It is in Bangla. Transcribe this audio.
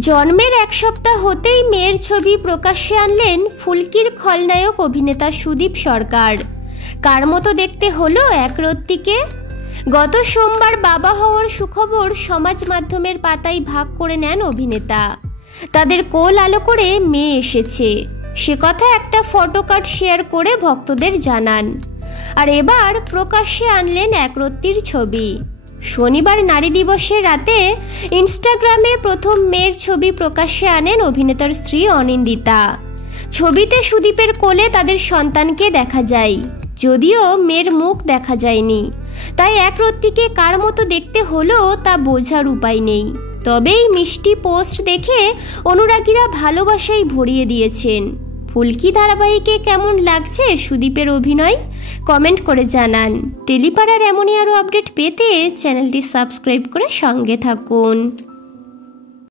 জন্মের এক সপ্তাহ হতেই মেয়ের ছবি প্রকাশ্যে আনলেন ফুলকির খলনায়ক অভিনেতা সুদীপ সরকার। কার মতো দেখতে হলো একরত্তিকে? গত সোমবার বাবা হওয়ার সুখবর সমাজ মাধ্যমের পাতায় ভাগ করে নেন অভিনেতা। তাদের কোল আলো করে মেয়ে এসেছে, সে কথা একটা ফটো কার্ড শেয়ার করে ভক্তদের জানান। আর এবার প্রকাশ্যে আনলেন একরত্তির ছবি। শনিবার নারী দিবসের রাতে ইনস্টাগ্রামে প্রথম মেয়ের ছবি প্রকাশ্যে আনেন অভিনেতার স্ত্রী অনিন্দিতা। ছবিতে সুদীপের কোলে তাদের সন্তানকে দেখা যায়, যদিও মেয়ের মুখ দেখা যায়নি। তাই একরত্তিকে কার মতো দেখতে হলো তা বোঝার উপায় নেই। তবে এই মিষ্টি পোস্ট দেখে অনুরাগীরা ভালোবাসায় ভরিয়ে দিয়েছেন। ফুলকি ধারাবাহিকে কেমন লাগছে সুদীপের অভিনয়? কমেন্ট করে জানান। টেলিপাড়ার এমনই আরও আপডেট পেতে চ্যানেলটি সাবস্ক্রাইব করে সঙ্গে থাকুন।